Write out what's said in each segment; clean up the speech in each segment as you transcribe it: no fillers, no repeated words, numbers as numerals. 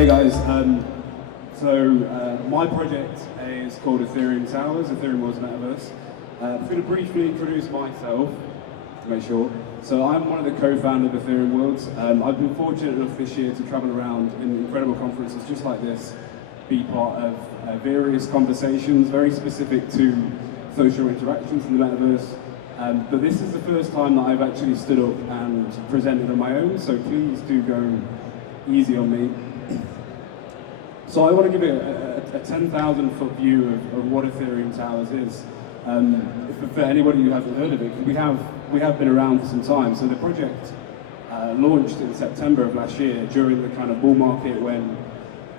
Hey guys, my project is called Ethereum Towers, Ethereum Worlds Metaverse. I'm going to briefly introduce myself to make sure. So I'm one of the co-founders of Ethereum Worlds. I've been fortunate enough this year to travel around in incredible conferences just like this, be part of various conversations very specific to social interactions in the Metaverse. But this is the first time that I've actually stood up and presented on my own, so please do go easy on me. So I want to give it a 10,000 foot view of what Ethereum Towers is. For anybody who hasn't heard of it, we have been around for some time. So the project launched in September of last year during the kind of bull market when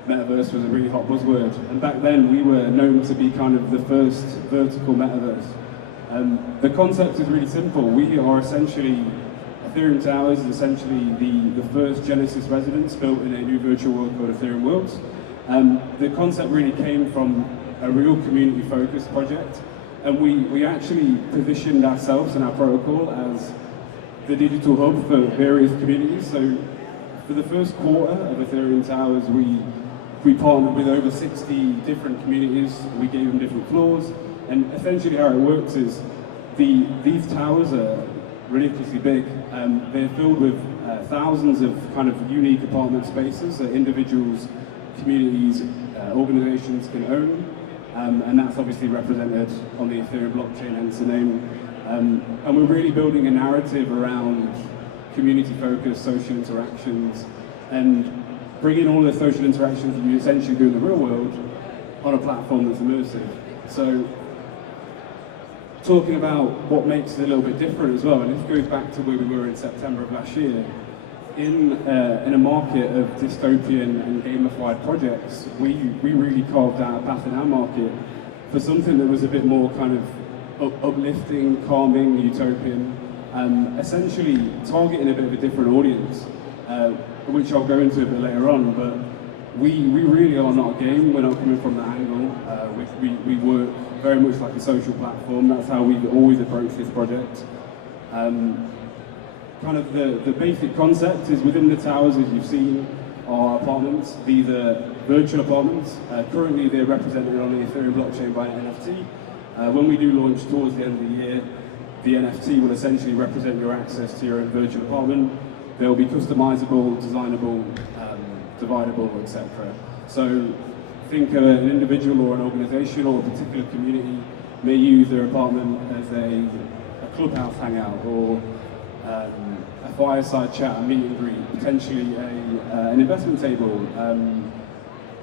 Metaverse was a really hot buzzword. And back then we were known to be kind of the first vertical Metaverse. The concept is really simple. We are essentially, Ethereum Towers is essentially the first Genesis residence built in a new virtual world called Ethereum Worlds. The concept really came from a real community-focused project, and we actually positioned ourselves and our protocol as the digital hub for various communities. So for the first quarter of Ethereum Towers, we partnered with over 60 different communities. We gave them different floors, and essentially how it works is these towers are ridiculously big. They're filled with thousands of kind of unique apartment spaces that individuals, communities, organizations can own, and that's obviously represented on the Ethereum blockchain, hence the name. And we're really building a narrative around community-focused social interactions and bringing all the social interactions that you essentially do in the real world on a platform that's immersive. So, talking about what makes it a little bit different as well, and this goes back to where we were in September of last year. In a market of dystopian and gamified projects, we really carved out a path in our market for something that was a bit more kind of uplifting, calming, utopian, essentially targeting a bit of a different audience, which I'll go into a bit later on. But we really are not a game. We're not coming from that angle. We work very much like a social platform. That's how we've always approached this project. Kind of the basic concept is within the towers, as you've seen, are apartments. These are virtual apartments. Currently they're represented on the Ethereum blockchain by an NFT. When we do launch towards the end of the year, the NFT will essentially represent your access to your own virtual apartment. They'll be customizable, designable, dividable, etc. So think of an individual or an organization or a particular community may use their apartment as a clubhouse hangout, or a fireside chat, a meet and greet, potentially an investment table,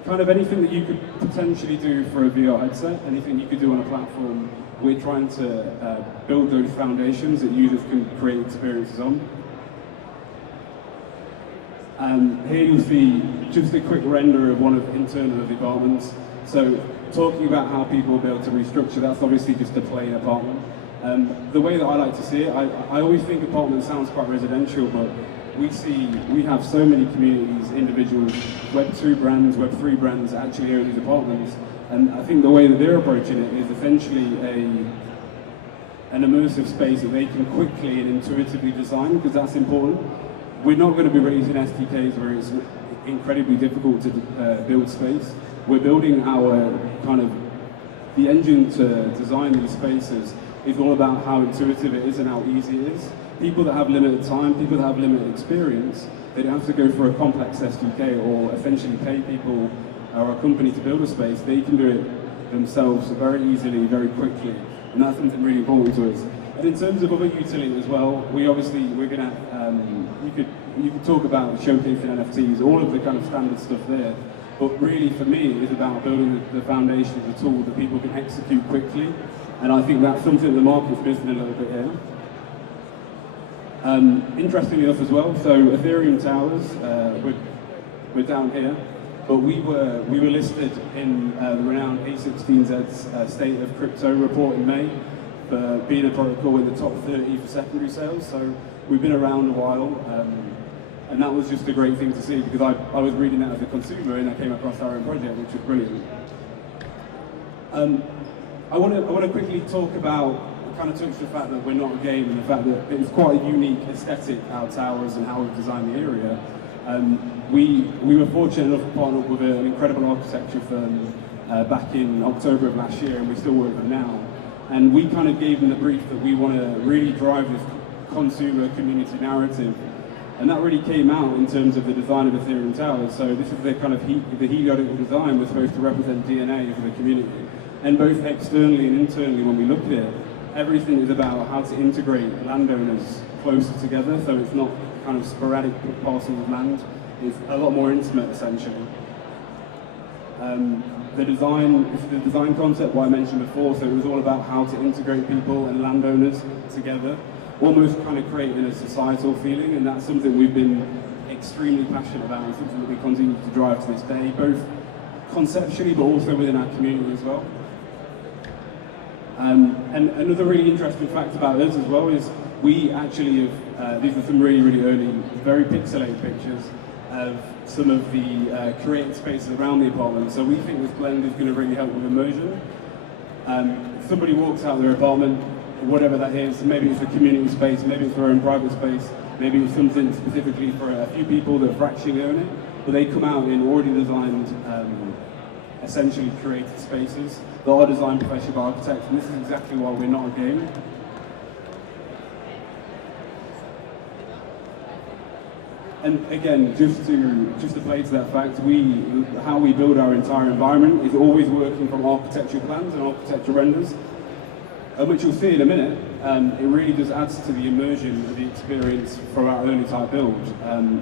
kind of anything that you could potentially do for a VR headset, anything you could do on a platform. We're trying to build those foundations that users can create experiences on. Here you'll see just a quick render of one of internal of the apartments. So talking about how people will be able to restructure, that's obviously just a plain apartment. The way that I like to see it, I always think apartment sounds quite residential, but we have so many communities, individuals, Web2 brands, Web3 brands actually own these apartments. And I think the way that they're approaching it is essentially an immersive space that they can quickly and intuitively design, because that's important. We're not going to be releasing SDKs where it's incredibly difficult to build space. We're building our kind of, the engine to design these spaces is all about how intuitive it is and how easy it is. People that have limited time, people that have limited experience, they don't have to go for a complex SDK or essentially pay people or a company to build a space. They can do it themselves very easily, very quickly, and that's something really important to us. And in terms of other utility as well, we're gonna, you could talk about showcasing NFTs, all of the kind of standard stuff there. But really, for me, it's about building the foundation of the tool that people can execute quickly. And I think that's something the market's missing a little bit here. Interestingly enough as well, so Ethereum Towers, we're down here, but we were listed in the renowned A16Z's State of Crypto report in May for being a protocol in the top 30 for secondary sales. So we've been around a while, and that was just a great thing to see, because I was reading that as a consumer and I came across our own project, which was brilliant. I want to quickly talk about, kind of touch the fact that we're not a game, and the fact that it's quite a unique aesthetic, our towers and how we've designed the area. We were fortunate enough to partner up with an incredible architecture firm back in October of last year, and we still work with them now. And we kind of gave them the brief that we want to really drive this consumer community narrative. And that really came out in terms of the design of Ethereum Towers. So this is the kind of the heliotic design was supposed to represent DNA of the community. And both externally and internally, when we look at it, everything is about how to integrate landowners closer together, so it's not kind of sporadic parcels of land. It's a lot more intimate, essentially. The design concept, what I mentioned before, so it was all about how to integrate people and landowners together, almost kind of creating a societal feeling, and that's something we've been extremely passionate about and something that we continue to drive to this day, both conceptually but also within our community as well. And another really interesting fact about us as well is we actually have, these are some really, really early, very pixelated pictures of some of the created spaces around the apartment. So we think this blend is going to really help with immersion. Somebody walks out of their apartment, whatever that is, maybe it's a community space, maybe it's their own private space, maybe it's something specifically for a few people that fractionally own it, but they come out in already designed, essentially created spaces that are designed professionally by architects, and this is exactly why we're not a game. And again, just to play to that fact, how we build our entire environment is always working from architecture plans and architecture renders, which you'll see in a minute. It really just adds to the immersion of the experience for our early type build.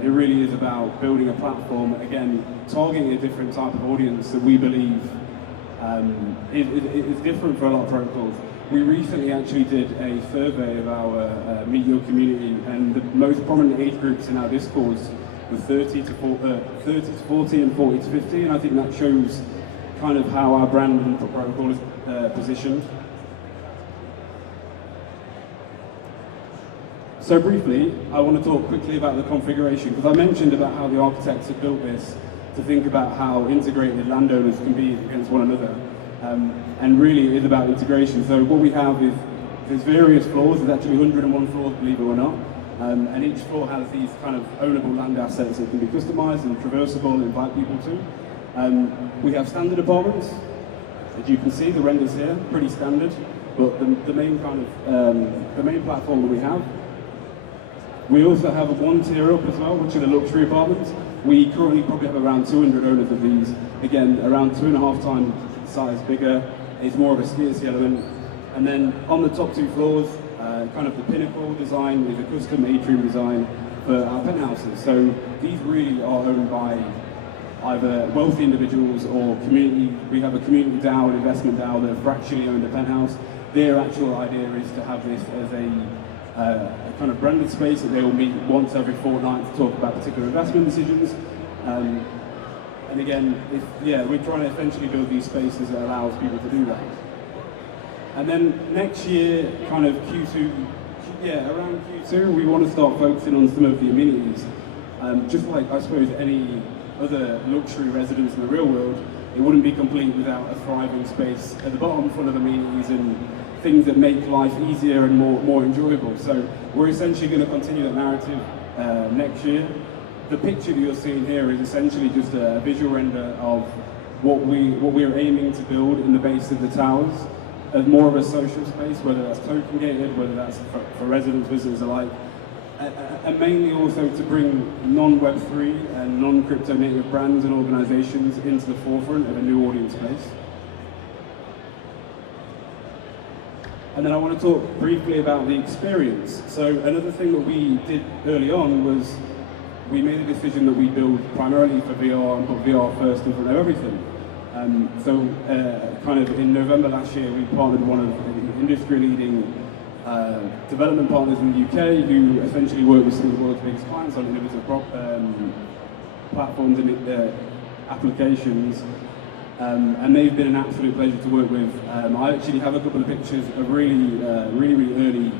It really is about building a platform, again, targeting a different type of audience that we believe is different for a lot of protocols. We recently actually did a survey of our Meet Your community, and the most prominent age groups in our discourse were 30 to 40 and 40 to 50, and I think that shows kind of how our brand and protocol is positioned. So briefly, I want to talk quickly about the configuration, because I mentioned about how the architects have built this to think about how integrated landowners can be against one another. And really it is about integration. So what we have is, there's various floors, there's actually 101 floors, believe it or not, and each floor has these kind of ownable land assets that can be customized and traversable and invite people to. We have standard apartments, as you can see, the renders here, pretty standard, but the main kind of, the main platform that we have. We also have a one tier up as well, which are the luxury apartments. We currently probably have around 200 owners of these. Again, around 2.5 times size bigger. It's more of a scarcity element. And then on the top two floors, kind of the pinnacle design is a custom atrium design for our penthouses. So these really are owned by either wealthy individuals or community. We have a community DAO, an investment DAO that have fractionally owned a penthouse. Their actual idea is to have this as a kind of branded space that they will meet once every fortnight to talk about particular investment decisions. And again, we're trying to essentially build these spaces that allows people to do that. And then next year, kind of around Q2, we want to start focusing on some of the amenities. Just like, I suppose, any other luxury residence in the real world, it wouldn't be complete without a thriving space at the bottom full of amenities and things that make life easier and more enjoyable. So we're essentially going to continue that narrative next year. The picture that you're seeing here is essentially just a visual render of what we're aiming to build in the base of the towers as more of a social space, whether that's token gated, whether that's for residents, visitors alike, and mainly also to bring non-Web3 and non-crypto native brands and organizations into the forefront of a new audience space. And then I want to talk briefly about the experience. So another thing that we did early on was we made a decision that we build primarily for VR and put VR first in front of everything. Kind of in November last year, we partnered with one of the industry-leading development partners in the UK who essentially work with some of the world's biggest clients on innovative platforms and applications. And they've been an absolute pleasure to work with. I actually have a couple of pictures of really early,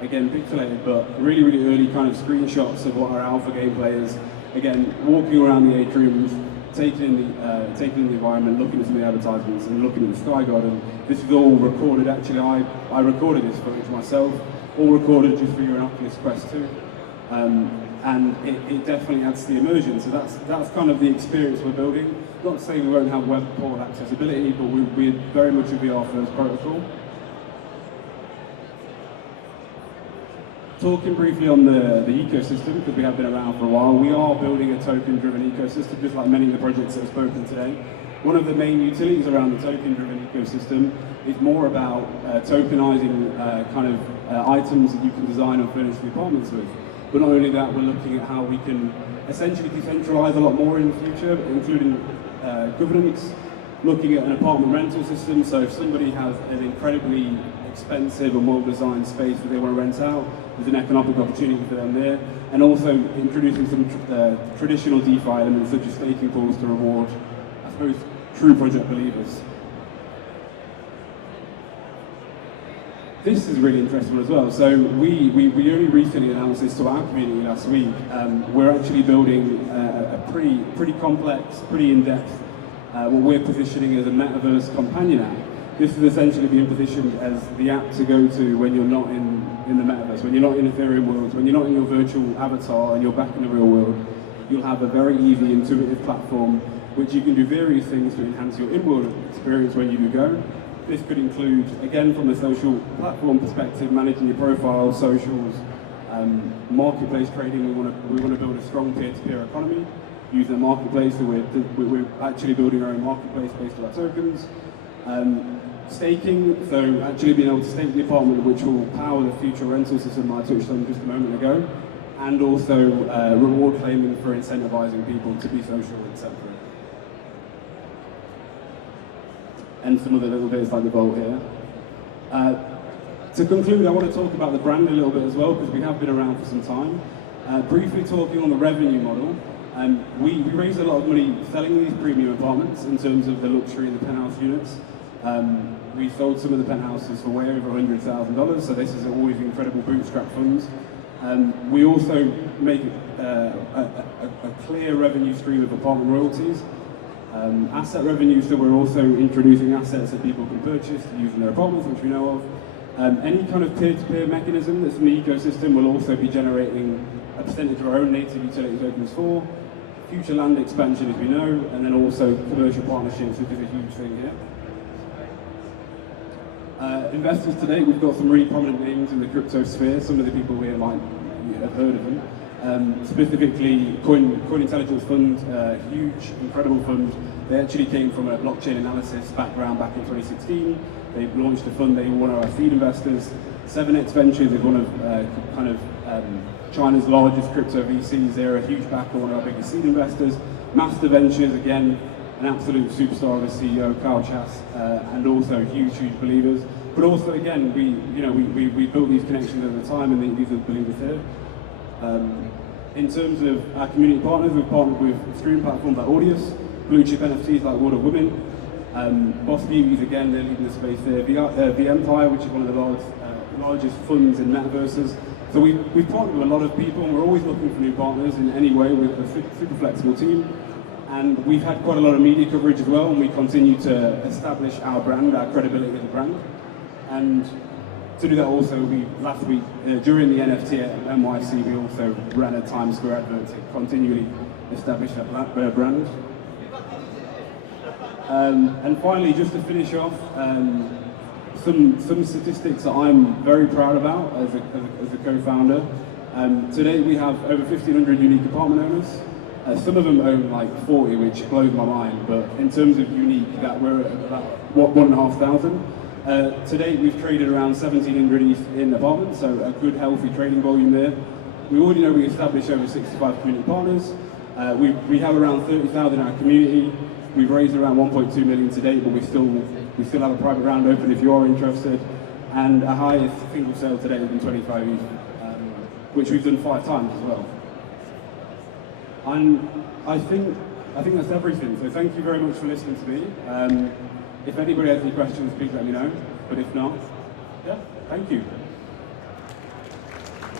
again pixelated, but really early kind of screenshots of what our alpha gameplay is. Again, walking around the atriums, taking in the environment, looking at some of the advertisements, and looking at the Sky Garden. This is all recorded. Actually, I recorded this footage myself, all recorded just for your Oculus Quest 2. and it definitely adds to the immersion. So that's kind of the experience we're building. Not to say we won't have web portal accessibility, but we're very much a VR first protocol. Talking briefly on the ecosystem, because we have been around for a while, we are building a token-driven ecosystem, just like many of the projects that have spoken today. One of the main utilities around the token-driven ecosystem is more about tokenizing items that you can design and furnish the apartments with. But not only that, we're looking at how we can essentially decentralize a lot more in the future, including governance, looking at an apartment rental system. So if somebody has an incredibly expensive and well-designed space that they want to rent out, there's an economic opportunity for them there. And also introducing some traditional DeFi elements such as staking pools to reward, I suppose, true project believers. This is really interesting as well. So we only recently announced this to our community last week. We're actually building a pretty complex, pretty in-depth, what we're positioning as a Metaverse companion app. This is essentially being positioned as the app to go to when you're not in the Metaverse, when you're not in Ethereum Worlds, when you're not in your virtual avatar and you're back in the real world. You'll have a very easy, intuitive platform which you can do various things to enhance your in-world experience when you do go. This could include, again, from a social platform perspective, managing your profile, socials, marketplace trading. We want to build a strong peer-to-peer economy using a marketplace. So we're actually building our own marketplace based on our tokens. Staking, so actually being able to stake the apartment, which will power the future rental system I touched on just a moment ago, and also reward claiming for incentivizing people to be social, etc. And some other little bits like the vault here. To conclude, I want to talk about the brand a little bit as well, because we have been around for some time. Briefly talking on the revenue model, we raised a lot of money selling these premium apartments in terms of the luxury and the penthouse units. We sold some of the penthouses for way over $100,000, so this is always incredible bootstrap funds. We also make a clear revenue stream of apartment royalties. Asset revenue, so we're also introducing assets that people can purchase using their apartments, which we know of. Any kind of peer-to-peer mechanism that's in the ecosystem will also be generating a percentage of our own native utility tokens for. Future land expansion, as we know, and then also commercial partnerships, which is a huge thing here. Investors today, we've got some really prominent names in the crypto sphere. Some of the people here might have heard of them. Specifically, Coin Intelligence Fund, huge, incredible fund. They actually came from a blockchain analysis background back in 2016. They launched a fund, they were one of our seed investors. 7X Ventures is one of China's largest crypto VCs. They're a huge backer, one of our biggest seed investors. Master Ventures, again, an absolute superstar of a CEO, Kyle Chass, and also huge believers. But also, again, we built these connections at the time, and these are believers here. In terms of our community partners, we've partnered with streaming platforms like Audius, blue chip NFTs like World of Women, Boss Beauties, again, they're leading the space there, the Empire, which is one of the largest funds in metaverses. So we've partnered with a lot of people, and we're always looking for new partners in any way. We're a super flexible team. And we've had quite a lot of media coverage as well, and we continue to establish our brand, our credibility as a brand. And to do that also, last week, during the NFT at NYC, we also ran a Times Square advert to continually establish that brand. And finally, just to finish off, some statistics that I'm very proud about as a co-founder. Today we have over 1,500 unique apartment owners. Some of them own like 40, which blows my mind, but in terms of unique, that we're at about 1,500. To date, we've traded around 1,700 ETH in apartments, so a good, healthy trading volume there. We already know we established over 65 community partners. We have around 30,000 in our community. We've raised around 1.2 million to date, but we still have a private round open if you are interested. And our highest single sale today has been 25 ETH, which we've done 5 times as well. And I think that's everything. So thank you very much for listening to me. If anybody has any questions, please let me know. But if not, yeah, thank you.